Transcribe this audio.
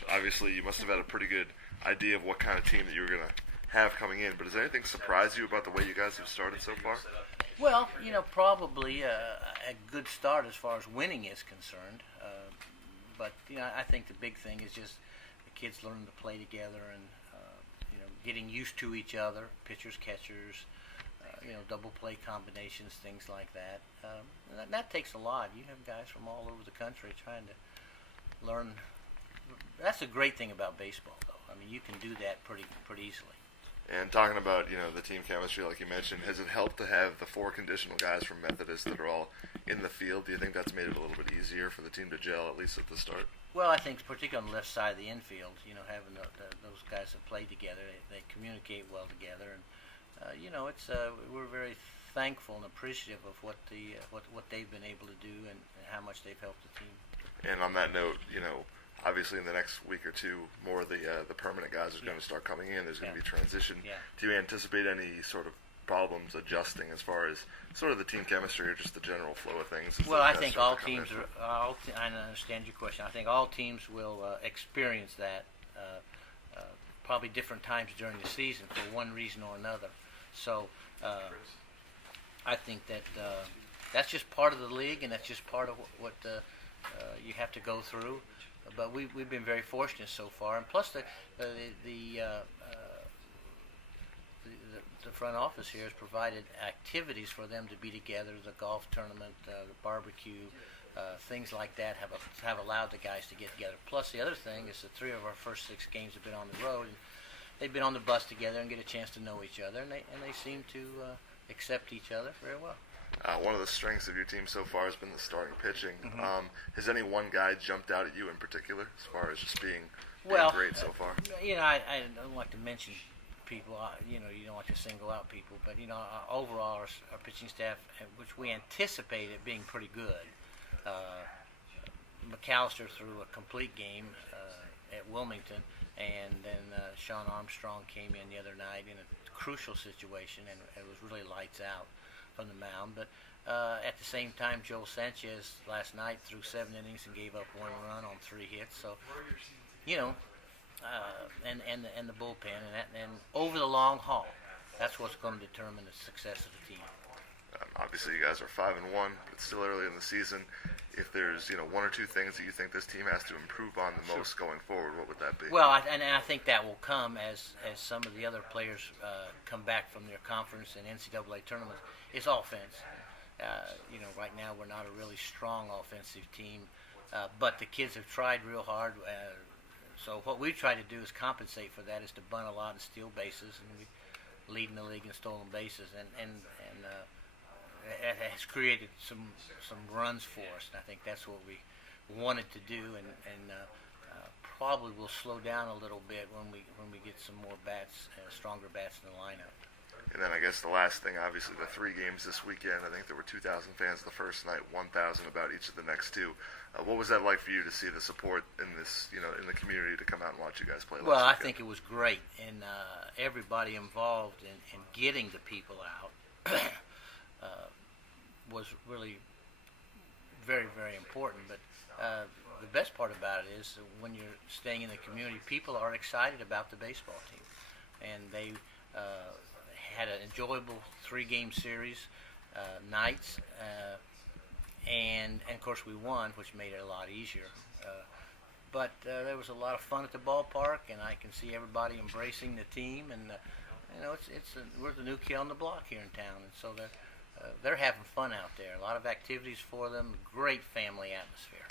which obviously you must have had a pretty good idea of what kind of team that you were going to have coming in. But does anything surprise you about the way you guys have started so far? Well, probably a good start as far as winning is concerned. But I think the big thing is just the kids learning to play together and getting used to each other, pitchers, catchers, double play combinations, things like that. That takes a lot. You have guys from all over the country trying to learn. That's a great thing about baseball, though. I mean, you can do that pretty easily. And talking about the team chemistry, like you mentioned, has it helped to have the 4 conditional guys from Methodist that are all in the field? Do you think that's made it a little bit easier for the team to gel, at least at the start? Well, I think particularly on the left side of the infield, having those guys that play together, they communicate well together, and it's we're very thankful and appreciative of what they've been able to do and how much they've helped the team. And on that note, obviously in the next week or two, more of the permanent guys are going to start coming in. There's going to be transition. Yeah. Do you anticipate any sort of problems adjusting as far as sort of the team chemistry or just the general flow of things? Well, I think all teams I understand your question. I think all teams will experience that probably different times during the season for one reason or another. So I think that that's just part of the league, and that's just part of what you have to go through. But we've been very fortunate so far, and plus the front office here has provided activities for them to be together. The golf tournament, the barbecue, things like that have allowed the guys to get together. Plus the other thing is that 3 of our first 6 games have been on the road, and they've been on the bus together and get a chance to know each other, and they seem to accept each other very well. One of the strengths of your team so far has been the starting pitching. Mm-hmm. Has any one guy jumped out at you in particular as far as just being great so far? I don't like to mention people. You don't like to single out people, but overall our pitching staff, which we anticipated being pretty good. McAllister threw a complete game at Wilmington, and then Sean Armstrong came in the other night in a crucial situation, and it was really lights out from the mound. But at the same time, Joel Sanchez last night threw 7 innings and gave up 1 run on 3 hits. So, and the bullpen, and over the long haul, that's what's going to determine the success of the team. Obviously, you guys are 5-1, but it's still early in the season. If there's 1 or 2 things that you think this team has to improve on the most going forward, what would that be? Well, I think that will come as some of the other players come back from their conference and NCAA tournaments. It's offense. Right now we're not a really strong offensive team, but the kids have tried real hard. So what we try to do is compensate for that, is to bunt a lot and steal bases, and we lead in the league in stolen bases, and it has created some runs for us, and I think that's what we wanted to do, and probably will slow down a little bit when we get some more bats, stronger bats in the lineup. And then I guess the last thing, obviously, the 3 games this weekend. I think there were 2,000 fans the first night, 1,000 about each of the next 2. What was that like for you to see the support in this, in the community to come out and watch you guys play? Well, I think it was great, and everybody involved in getting the people out was really very, very important. But the best part about it is when you're staying in the community, people are excited about the baseball team, and they had an enjoyable 3-game series nights, and of course we won, which made it a lot easier. But there was a lot of fun at the ballpark, and I can see everybody embracing the team, and we're the new kid on the block here in town, and so they're having fun out there. A lot of activities for them, great family atmosphere.